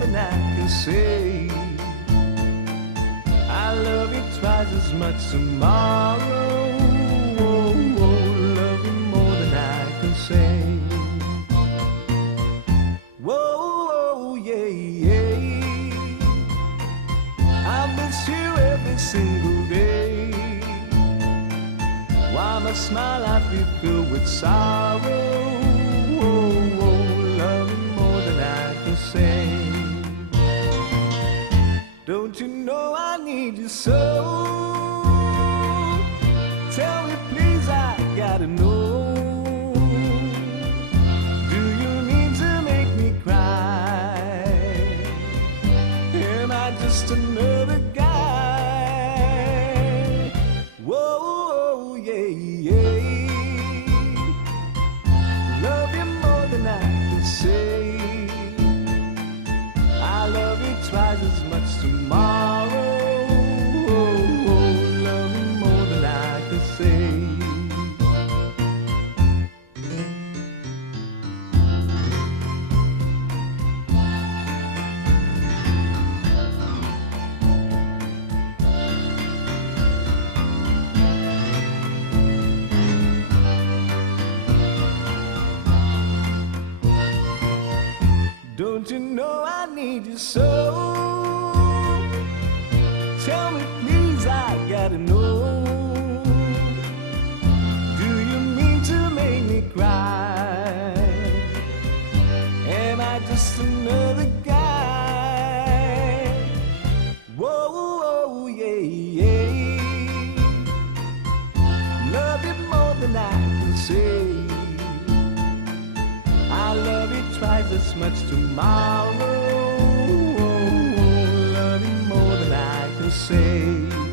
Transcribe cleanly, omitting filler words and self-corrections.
than I can say. I love you twice as much tomorrow. Love you more than I can say. Whoa, yeah, yeah. I miss you every single day. Why must my life be filled with sorrow? Love you more than I can say. Don't you know I need you so? Tell me please, I gotta know. Do you need to make me cry? Am I just another guy? Whoa, yeah, yeah. Love you more than I can say. I love you twice as much tomorrow. Love you more than I can say. Don't you know I need you so? Tell me please, I gotta know. Do you mean to make me cry? Am I just another guy? Whoa, yeah, yeah. Love you more than I can say. I love you twice as much tomorrow. Love you more than I can say.